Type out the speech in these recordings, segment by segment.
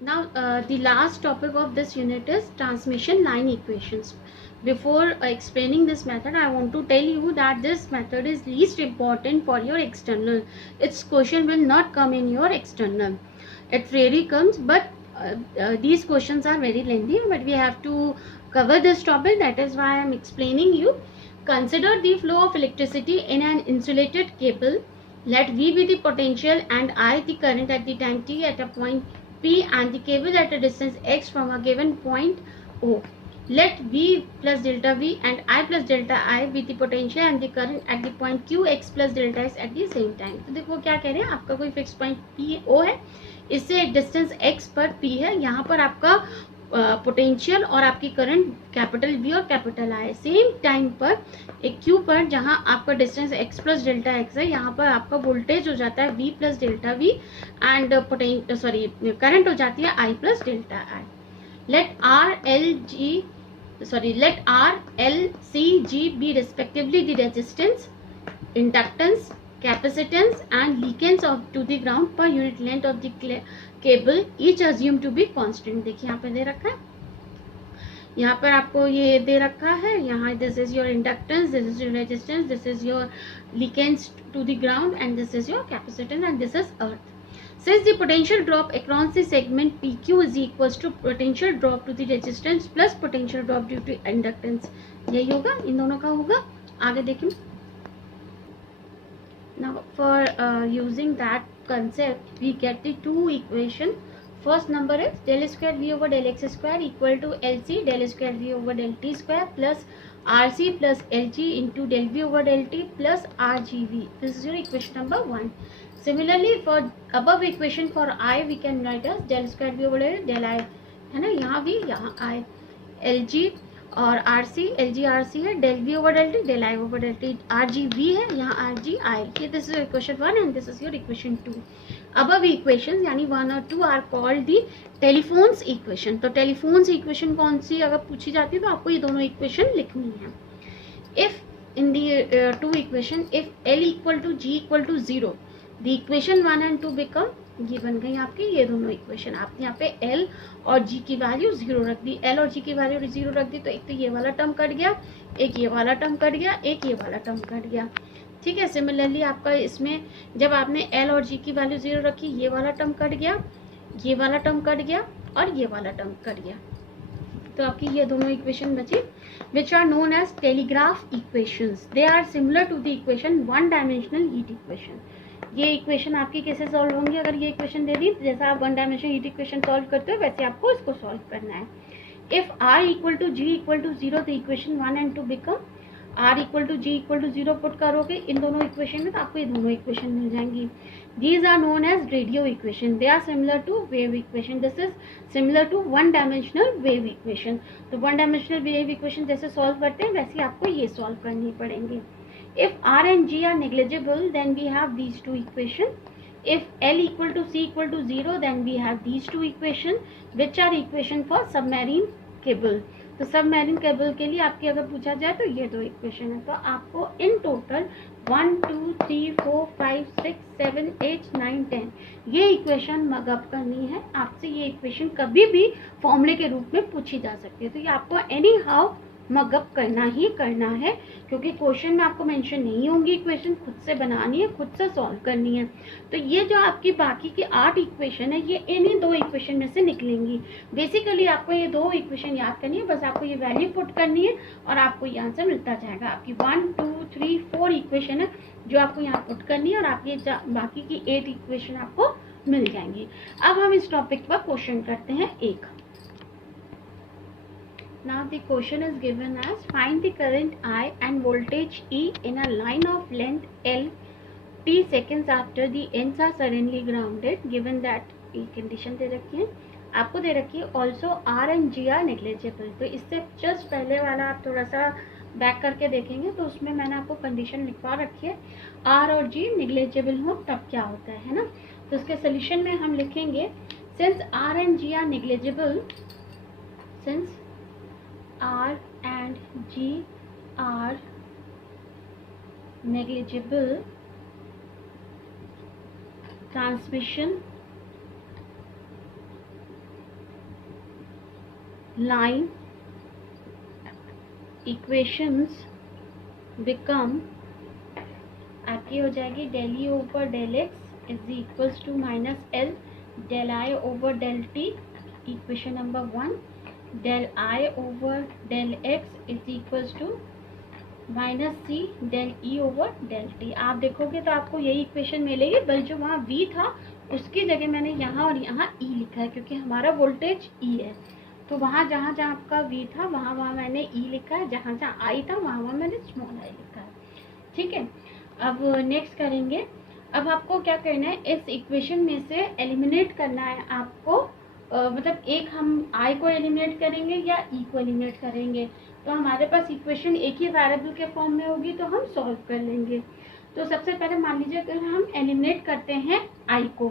Now, the last topic of this unit is transmission line equations. Before explaining this method, I want to tell you that this method is least important for your external. Its question will not come in your external. It rarely comes, but these questions are very lengthy, but we have to cover this topic. That is why I am explaining you. Consider the flow of electricity in an insulated cable. Let V be the potential and I the current at the time t at a point P and the cable at a distance x from a given point O. Let V plus delta V and I plus delta I be the potential and the current at the point Q x plus delta x at the same time. तो देखो क्या कह रहे हैं, आपका कोई fix point P O है, इससे एक डिस्टेंस x पर P है, यहाँ पर आपका पोटेंशियल और आपकी करंट कैपिटल V और कैपिटल I है. सेम टाइम पर एक Q पर जहां आपका distance x plus delta x है, यहाँ पर आपका वोल्टेज हो जाता है V plus delta V and current हो जाती है I plus delta I. Let R L C G be respectively the resistance, inductance, capacitance and leakage of to the ground per unit length of the cable, each assumed to be constant. देखिए यहाँ पे दे रखा है, यहाँ पर आपको ये दे रखा है, यहाँ this is your inductance, this is your resistance, this is your leakage to the ground and this is your capacitance and this is earth. Since the potential drop across the segment PQ is equals to potential drop to the resistance plus potential drop due to inductance. यही होगा, इन दोनों का होगा. आगे देखें. Now for using that concept we get the two equation. First number is del square V over del x square equal to LC del square V over del t square plus RC plus LG into del V over del t plus RGV. This is your equation number 1. Similarly for above equation for I we can write as del square V over del I है ना, यहाँ V यहाँ I, LG और RC LG RC है, del V over del T del I over del T, RGV है, यहाँ RGI. ये this is your equation 1 and this is your equation 2. above equations यानी 1 और 2 are called the telephones equation. तो telephones equation कौन सी अगर पूछी जाती है तो आपको ये दोनों equation लिखनी है. if in the two equation if L equal to G equal to 0 the equation 1 and 2 become, ये बन गई आपकी ये दोनों इक्वेशन. आपने यहाँ पे L और G की वैल्यू 0 रख दी, L और G की वैल्यू 0 रख दी, तो एक तो ये वाला टर्म कट गया, एक ये वाला टर्म कट गया, एक ये वाला टर्म कट गया. ठीक है. सिमिलरली आपका इसमें जब आपने L और G की वैल्यू 0 रखी, ये वाला टर्म कट गया, ये वाला टर्म कट गया और ये वाला टर्म कट गया. तो आपकी ये दोनों इक्वेशन बची which are known as telegraph equations. They are similar to the equation one dimensional heat equation. ये इक्वेशन आपकी कैसे सॉल्व होंगी, अगर ये इक्वेशन दे दी, जैसा आप one dimensional heat equation solve करते हो वैसे आपको इसको सॉल्व करना है. If R equal to G equal to 0 तो equation 1 and 2 become R equal to G equal to 0 put करोगे इन दोनों इक्वेशन में तो आपको ये दोनों इक्वेशन मिल जाएंगी. These are known as radio equation. They are similar to wave equation. This is similar to one dimensional wave equation. तो one dimensional wave equation जैसे सॉल्व करते हैं वैसे आपको ये सॉल्व करनी पड़ेंगी. If R and G are negligible, then we have these two equations. If L equal to C equal to 0, then we have these two equations, which are equation for submarine cable. तो submarine cable के लिए आपकी अगर पूछा जाए तो ये दो इक्वेशन है. तो आपको इन टोटल 1 2 3 4 5 6 7 8 9 10 ये इक्वेशन मगअप करनी है. आपसे ये इक्वेशन कभी भी फॉर्मूले के रूप में पूछी जा सकती है. तो ये आपको एनी हाउ मगअप करना ही करना है, क्योंकि क्वेश्चन में आपको मेंशन नहीं होंगी इक्वेशन, खुद से बनानी है, खुद से सॉल्व करनी है. तो ये जो आपकी बाकी की 8 इक्वेशन है ये इन्हीं दो इक्वेशन में से निकलेंगी. बेसिकली आपको ये दो इक्वेशन याद करनी है, बस आपको ये वैल्यू पुट करनी है और आपको ये आंसर मिलता जाएगा. आपकी 1 2 3 4 इक्वेशन है जो आपको यहाँ पुट करनी है और आपकी बाकी की 8 इक्वेशन आपको मिल जाएंगी. अब हम इस टॉपिक पर क्वेश्चन करते हैं एक. Now the question is given as find the current I and voltage E in a line of length L t seconds after the ends are suddenly grounded. Given that ये condition दे रखी है, आपको दे रखी है also R and G are negligible. तो इससे just पहले वाला आप थोड़ा सा बैक करके देखेंगे तो उसमें मैंने आपको कंडीशन लिखवा रखी है R और G negligible हो तब क्या होता है ना. तो इसके सोल्यूशन में हम लिखेंगे since R and G are negligible, since R and G are negligible, transmission line equations become, आपकी हो जाएगी del E over del x is equals to minus L del I over del t, equation number 1, del I over del x is equals to minus C del E over del t. आप देखोगे तो आपको यही equation मिलेगी, बल्कि जो वहाँ we था उसकी जगह मैंने यहाँ और यहाँ ई लिखा है, क्योंकि हमारा वोल्टेज ई है। तो वहाँ जहाँ जहाँ आपका वी था वहाँ वहाँ मैंने ई लिखा है, जहाँ जहाँ आई था वहाँ वहाँ मैंने स्मॉल आई लिखा है। ठीक है, अब नेक्स्ट करेंगे। अब आपको क्या करना है, इस इक्वेशन में से एलिमिनेट करना है आपको, मतलब एक हम आई को एलिमिनेट करेंगे या ई को एलिमिनेट करेंगे। तो हमारे पास इक्वेशन एक ही वेरिएबल के फॉर्म में होगी तो हम सॉल्व कर लेंगे। तो सबसे पहले मान लीजिए अगर हम एलिमिनेट करते हैं आई को,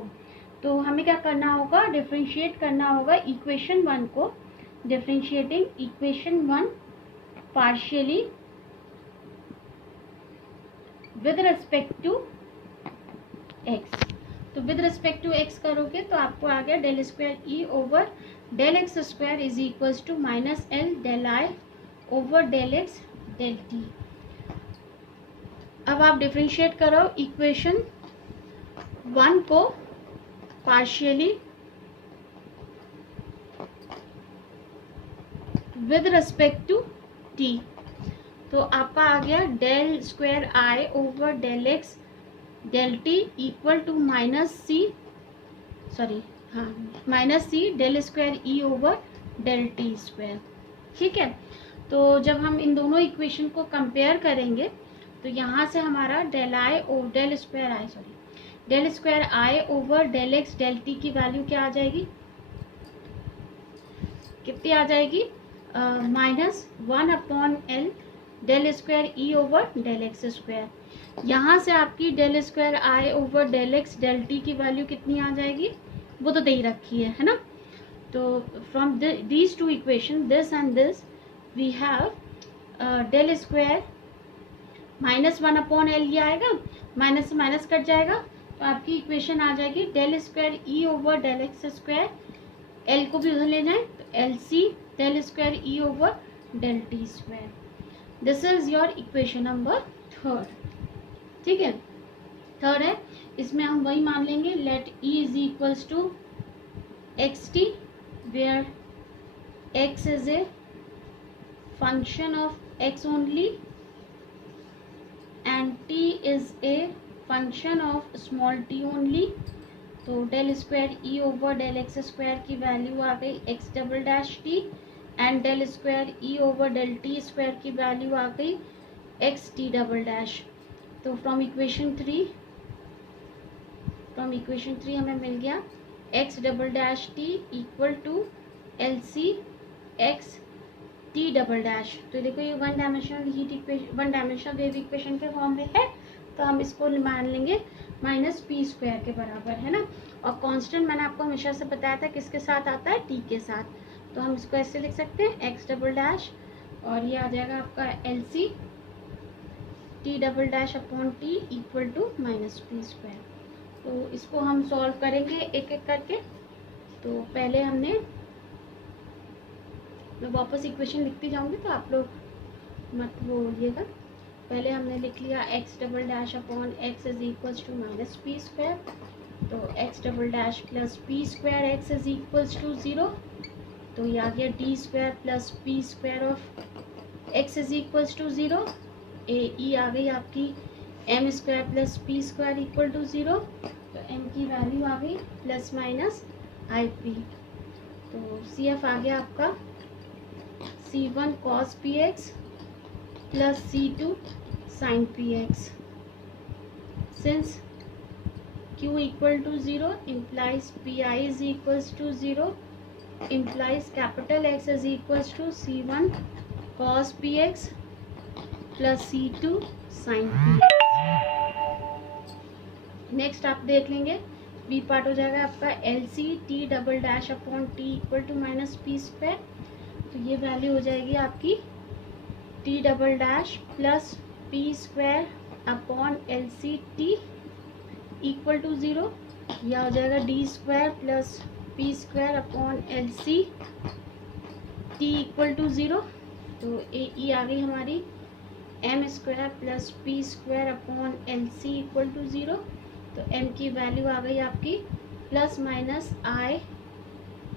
तो हमें क्या करना होगा, डिफरेंशिएट करना होगा इक्वेशन 1 को। Differentiating equation 1 partially with respect to x. तो विद रिस्पेक्ट टू एक्स करोगे तो आपको आ गया del square E over del x square is equals to minus L del I over del x del T. अब आप differentiate करो equation 1 को partially with respect to t. तो आपका आ गया del square I over del x del t equal to minus C del square E over del t square. ठीक है, तो जब हम इन दोनों इक्वेशन को कंपेयर करेंगे तो यहाँ से हमारा del square I over del x del t की वैल्यू क्या आ जाएगी, कितनी आ जाएगी, -1/L del square E over del x square. यहाँ से आपकी del square I over del x del t की वैल्यू कितनी आ जाएगी, वो तो दे ही रखी है ना। तो from these two equation this and this we have del square -1/L, ये आएगा, माइनस से माइनस कट जाएगा, तो आपकी इक्वेशन आ जाएगी del square E over del x square, L को भी उधर ले जाएं तो L C del square E over del t square. This is your equation number 3। ठीक है, 3 है, इसमें हम वही मान लेंगे, let E is equals to X T where X is a function of x only and t is a function of small t only। तो del square E over del x square की value आ गई X double dash T, and del square E over del t square की value आ गई X T double dash. तो from equation 3 हमें मिल गया X double dash T equal to L C X T double dash. तो देखो ये वन डायमेंशनल वेव इक्वेशन के फॉर्म में है, तो हम इसको मान लेंगे माइनस पी स्क्वायर के बराबर, है ना। और कांस्टेंट मैंने आपको हमेशा से बताया था किसके साथ आता है, टी के साथ। तो हम इसको ऐसे लिख सकते हैं एक्स डबल डैश, और ये आ जाएगा आपका L C T double dash upon T equal to minus P square. तो इसको हम सॉल्व करेंगे एक एक करके। तो पहले हमने, मैं वापस इक्वेशन लिखती जाऊंगी तो आप लोग मत बोलिएगा। पहले हमने लिख लिया X double dash upon X is equals to minus P square, तो X double dash plus P square X is equals to 0। तो ये आ गया D square plus P square of X is equals to 0। ई आ गई आपकी M square plus P square equal to 0। तो एम की वैल्यू आ गई प्लस माइनस आई पी। तो सी एफ आ गया आपका C1 cos px plus C2 sin px। Since q equal to 0 implies pi is equals to 0 implies capital X is equals to C1 cos px plus C2 sin px। Next आप देख लेंगे B part हो जाएगा आपका L C T double dash upon T equal to minus P square. तो ये value हो जाएगी आपकी T double dash plus P square upon L C T equal to 0। यह हो जाएगा D square plus P square upon L C T equal to 0, तो A E आ गई हमारी m square plus P square upon L C equal to 0। तो M की value आ गई आपकी plus minus I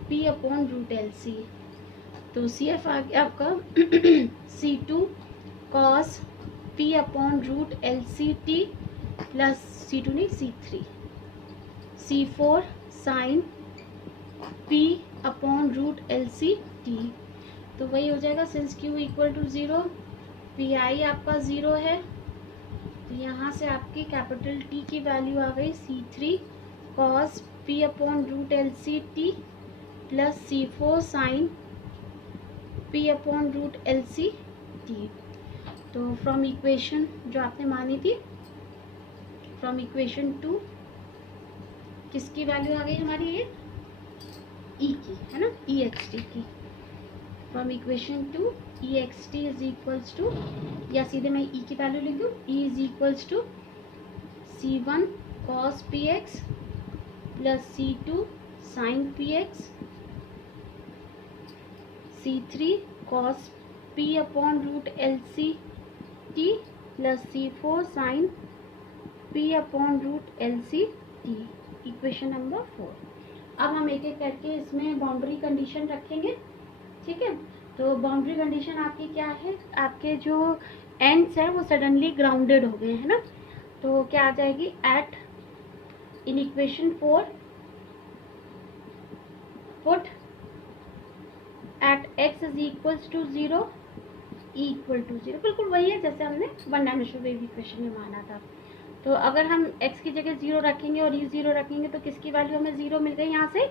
P upon root L C. तो सी एफ आ गया आपका C two cos P upon root L C T plus C two नहीं C three C four sine P upon root L C T. तो वही हो जाएगा since Q equal to 0, P I आपका 0 है, तो यहाँ से आपकी कैपिटल टी की वैल्यू आ गई C three cos P upon root L C T plus C four sine P upon root L C T. तो फ्रॉम इक्वेशन जो आपने मानी थी, फ्रॉम इक्वेशन 2 किसकी वैल्यू आ गई हमारी, ये ई की है ना, ई एक्स टी की। From equation 2 E X T is equals to, या सीधे मैं ई की वैल्यू लिख दूँ, E is equals to C one cos p x plus C two sine p x, C three cos P upon root L C T plus C four sine P upon root L C t. Equation number 4। अब हम एक एक करके इसमें boundary condition रखेंगे, ठीक है। तो बाउंड्री कंडीशन आपकी क्या है, आपके जो एंड्स है वो सडनली ग्राउंडेड हो गए हैं ना, तो क्या आ जाएगी at in equation 4 put at x is equals to 0 E equal to 0, बिल्कुल वही है जैसे हमने वन डायमेंशनल वेव इक्वेशन में माना था। तो अगर हम x की जगह 0 रखेंगे और ई 0 रखेंगे तो किसकी वैल्यू हमें 0 मिल गई यहाँ से,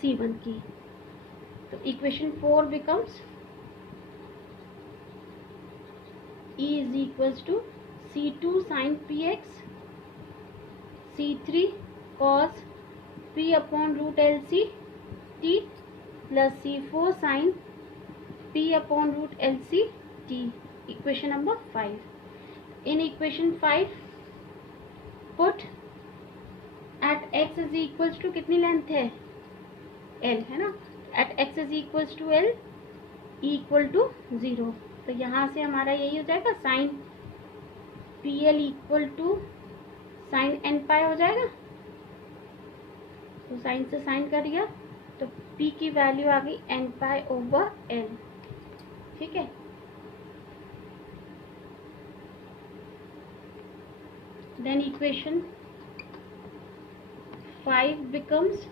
c1 की। तो equation 4 becomes e is equals to c2 sine p x c3 cos p upon root L C T plus c4 sine p upon root L C t. Equation number 5। In equation 5 put at x is equals to कितनी length है, l है ना, at x is equals to l e equal to 0। तो यहाँ से हमारा यही हो जाएगा sine p L equal to sign N पाई हो जाएगा। तो साइन से साइन कर दिया तो p की वैल्यू आ गई एन पाई ओवर l, ठीक है। Then equation 5 becomes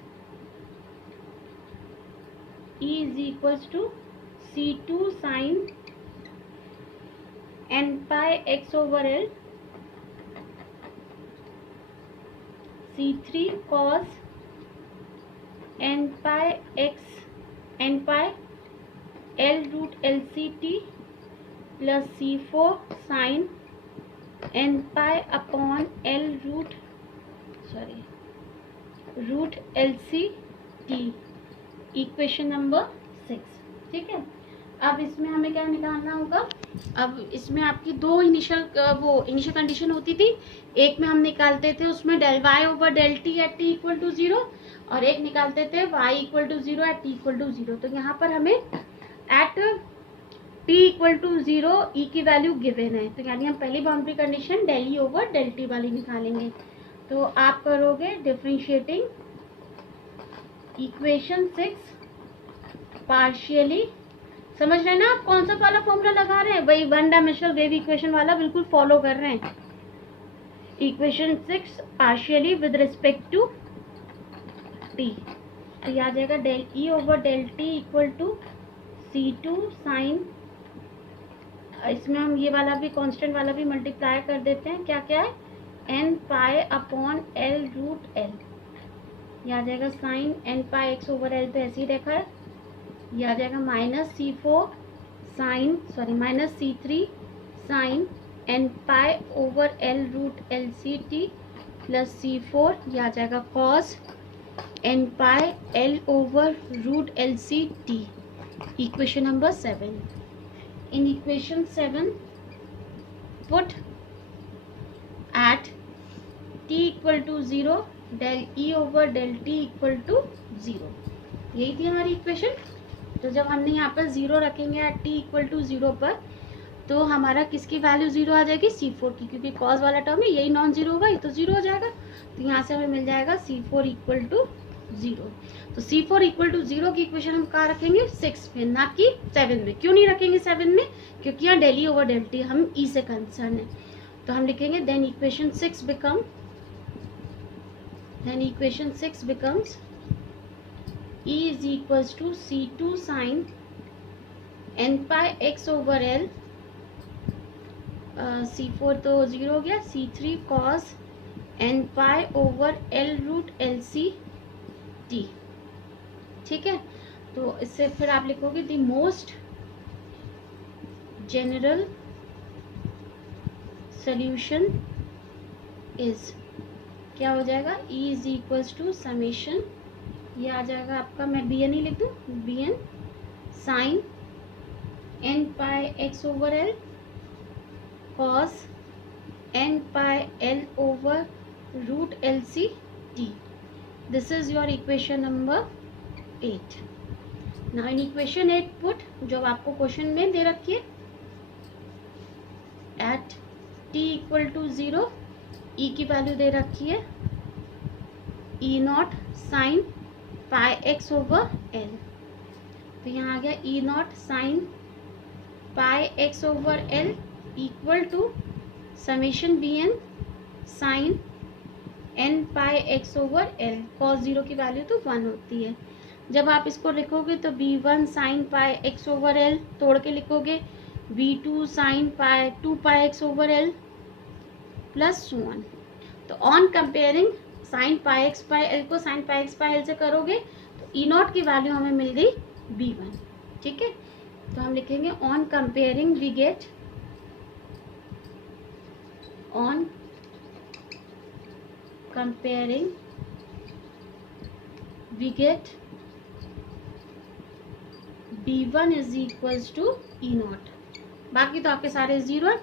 e is equals to c2 sin n pi x over l c3 cos n pi x n pi l root lct plus c4 sin n pi upon l root LCT। Equation number 6, ठीक है। अब इसमें हमें क्या निकालना होगा, अब इसमें आपकी दो इनिशियल कंडीशन होती थी, एक में हम निकालते थे उसमें del y over del t at T equal to 0 और एक निकालते थे y equal to 0 at T equal to 0। तो यहाँ पर हमें at p equal to 0 e की वैल्यू गिवन है, तो यानी हम पहली boundary condition del E over del t वाली निकालेंगे। तो आप करोगे डिफरेंशिएटिंग इक्वेशन 6 पार्शियली, समझ रहे हैं ना आप कौन सा वाला फॉर्मूला लगा रहे हैं, वही वन डायमेंशनल वेव इक्वेशन वाला बिल्कुल फॉलो कर रहे हैं। Equation 6 partially with respect to t, तो यह आ जाएगा del E over del t equal to c2 sine, इसमें हम ये वाला भी कांस्टेंट वाला भी मल्टीप्लाई कर देते हैं, क्या क्या है n pi upon l root l, यह आ जाएगा sine n pi x over l, तो ऐसे ही रखा है, यह आ जाएगा minus minus c3 sine n pi over l root L C T plus c4, यह आ जाएगा cos n pi l over root L C t. Equation number 7। In equation 7 put at t equal to 0 del E over del t equal to 0, यही थी हमारी equation. तो जब हमने यहाँ पर 0 रखेंगे एट टी इक्वल टू 0 पर, तो हमारा किसकी वैल्यू 0 आ जाएगी, C4 की, क्योंकि कॉज वाला टर्म है, यही नॉन जीरो होगा, ये तो 0 हो जाएगा। तो यहाँ से हमें मिल जाएगा C4 इक्वल टू 0। तो C4 इक्वल टू 0 की इक्वेशन हम कहाँ रखेंगे, 6 में, ना कि 7 में। क्यों नहीं रखेंगे 7 में, क्योंकि यहाँ del E over del t हम ई से कंसर्न है। तो हम लिखेंगे then equation 6 becomes E is equals to C2 sin n pi x over L, C4 तो 0 हो गया, C3 cos n pi over L root LC t। ठीक है, तो इससे फिर आप लिखोगे the most general solution is, क्या हो जाएगा, E is equals to summation, ये आ जाएगा आपका, मैं बी एन ही लिख दूँ, B N sine N pi x over L cos N pi L over root L C T. This is your equation number 8। Now in equation 8 put, जो आपको क्वेश्चन में दे रखी है, at T equal to 0 E की value दे रखी है E naught sine pi x over L. तो यहाँ आ गया E naught sine pi x over L equal to summation B N sine N pi x over L. Cos 0 की value तो 1 होती है। जब आप इसको लिखोगे तो b1 sine pi x over L तोड़ के लिखोगे, b2 sine pi 2 pi x over L plus 1। तो on comparing sine pi X pi L को sine pi X pi L से करोगे तो ई नॉट की वैल्यू हमें मिल गई b1। ठीक है, तो हम लिखेंगे on comparing we get, on comparing we get b1 is equals to E naught. बाकी तो आपके सारे 0 है।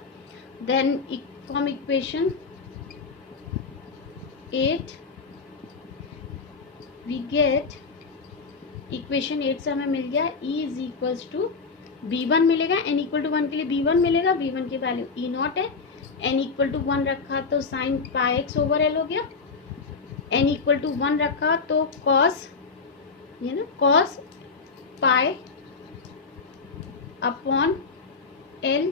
Then from equation 8 we get, equation 8 से हमें मिल गया E is equals to b1 मिलेगा, n इक्वल टू 1 के लिए b1 मिलेगा, b1 की वैल्यू ई नॉट है, n इक्वल टू 1 रखा तो sign pi x over L हो गया, n इक्वल टू 1 रखा तो कॉस, ये ना cos pi upon L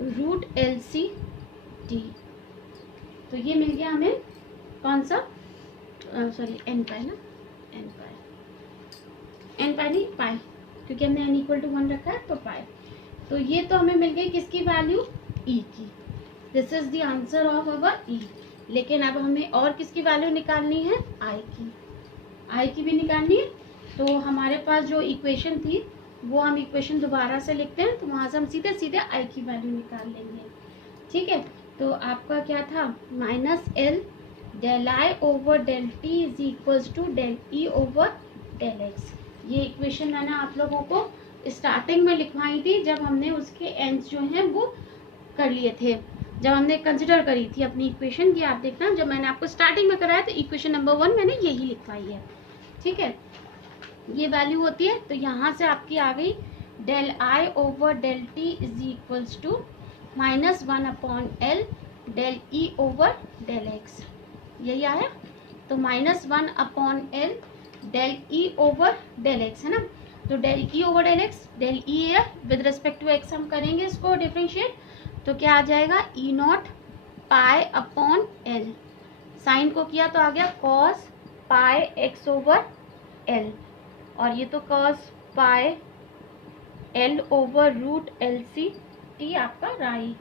root L C T. तो ये मिल गया हमें कौन सा, सॉरी एन पाई ना, एन पाई नहीं पाई, क्योंकि हमने एन इक्वल टू 1 रखा है तो पाई। तो ये तो हमें मिल गई किसकी वैल्यू, ई की। This is the answer of our E. लेकिन अब हमें और किसकी वैल्यू निकालनी है, आई की, आई की भी निकालनी है। तो हमारे पास जो इक्वेशन थी वो हम इक्वेशन दोबारा से लिखते हैं, तो वहाँ से हम सीधे सीधे आई की वैल्यू निकाल लेंगे। ठीक है, तो आपका क्या था, minus L del I over del t is equals to del E over del x. ये इक्वेशन मैंने आप लोगों को स्टार्टिंग में लिखवाई थी, जब हमने उसके एंड्स जो हैं वो कर लिए थे, जब हमने कंसिडर करी थी अपनी इक्वेशन की। आप देखना, जब मैंने आपको स्टार्टिंग में कराया तो इक्वेशन नंबर 1 मैंने यही लिखवाई है। ठीक है, ये वैल्यू होती है। तो यहाँ से आपकी आ गई del I over del t is equals to minus 1 upon L del E over del x, यही आया। तो minus 1 upon L del E over del x है ना। तो del E over del x, del E है with respect to x, हम करेंगे इसको डिफरेंशिएट। तो क्या आ जाएगा, E naught pi upon L, sine को किया तो आ गया cos pi x over L, और ये तो cos pi L over root L C T आपका राई।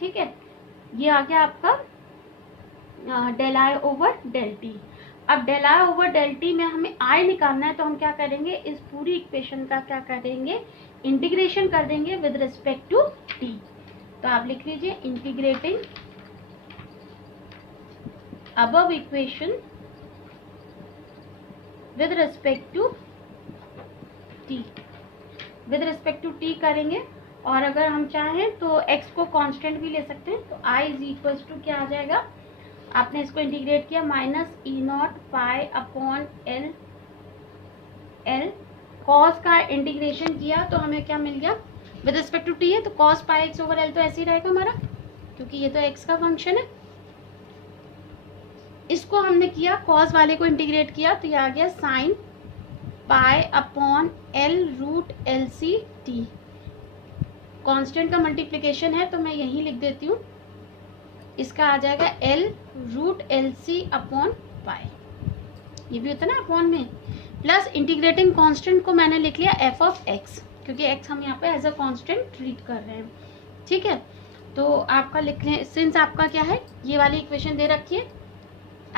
ठीक है, ये आ गया आपका del I over del T. अब del I over del T में हमें आई निकालना है, तो हम क्या करेंगे, इस पूरी इक्वेशन का क्या करेंगे, इंटीग्रेशन कर देंगे विद रिस्पेक्ट टू टी। तो आप लिख लीजिए integrating above equation with respect to t, with respect to t करेंगे। और अगर हम चाहें तो x को कांस्टेंट भी ले सकते हैं। तो i इज इक्वल्स टू क्या आ जाएगा, आपने इसको इंटीग्रेट किया, minus E naught pi upon L L cos का इंटीग्रेशन किया तो हमें क्या मिल गया विद रिस्पेक्ट टू टी है, तो cos pi x over L तो ऐसे ही रहेगा हमारा, क्योंकि ये तो एक्स का फंक्शन है। इसको हमने किया, कॉस वाले को इंटीग्रेट किया तो ये आ गया sine pi upon L root L C t. Constant का मल्टीप्लीकेशन है तो मैं यहीं लिख देती हूँ, इसका आ जाएगा L root L C upon pi, ये भी होता है ना अपॉन में, प्लस इंटीग्रेटिंग कांस्टेंट को मैंने लिख लिया एफ ऑफ एक्स, क्योंकि एक्स हम यहाँ पे एज अ कांस्टेंट ट्रीट कर रहे हैं। ठीक है, तो आपका लिखने, सिंस आपका क्या है, ये वाली इक्वेशन दे रखी है,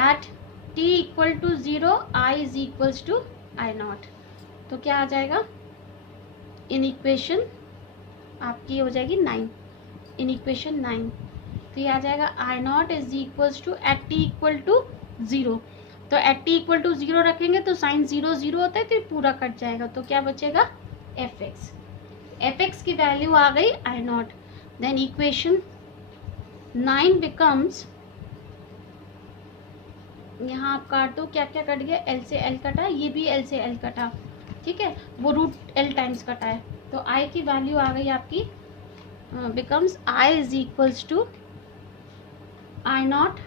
at t equal to 0 I is equals to I naught, तो क्या आ जाएगा इन इक्वेशन आपकी हो जाएगी 9, इन इक्वेशन 9, तो ये आ जाएगा I naught is equals to at T equal to 0, तो एट टी इक्वल टू 0 रखेंगे तो साइन 0 0 होता है तो ये पूरा कट जाएगा, तो क्या बचेगा एफ एक्स, एफ एक्स की वैल्यू आ गई आई नॉट, देन इक्वेशन 9 बिकम्स, यहाँ आप काट दो, क्या क्या कट गया, एल से एल कटा, ये भी एल से एल कटा, ठीक है, वो रूट एल टाइम्स कटा है, तो आई की वैल्यू आ गई आपकी becomes I is equals to I naught,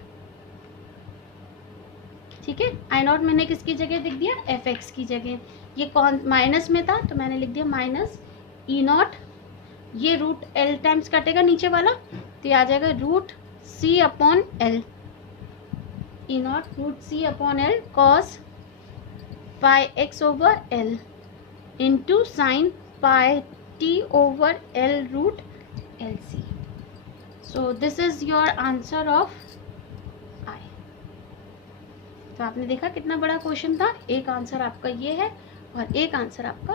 ठीक है, आई नॉट मैंने किसकी जगह लिख दिया, एफ एक्स की जगह, ये कौन माइनस में था तो मैंने लिख दिया माइनस ई नॉट, ये रूट एल टाइम्स कटेगा नीचे वाला तो ये आ जाएगा root C upon L, E naught root C upon L cos pi x over L into sine pi T over L root L C. So this is your answer of I. तो आपने देखा कितना बड़ा question था, एक answer आपका ये है और एक आंसर आपका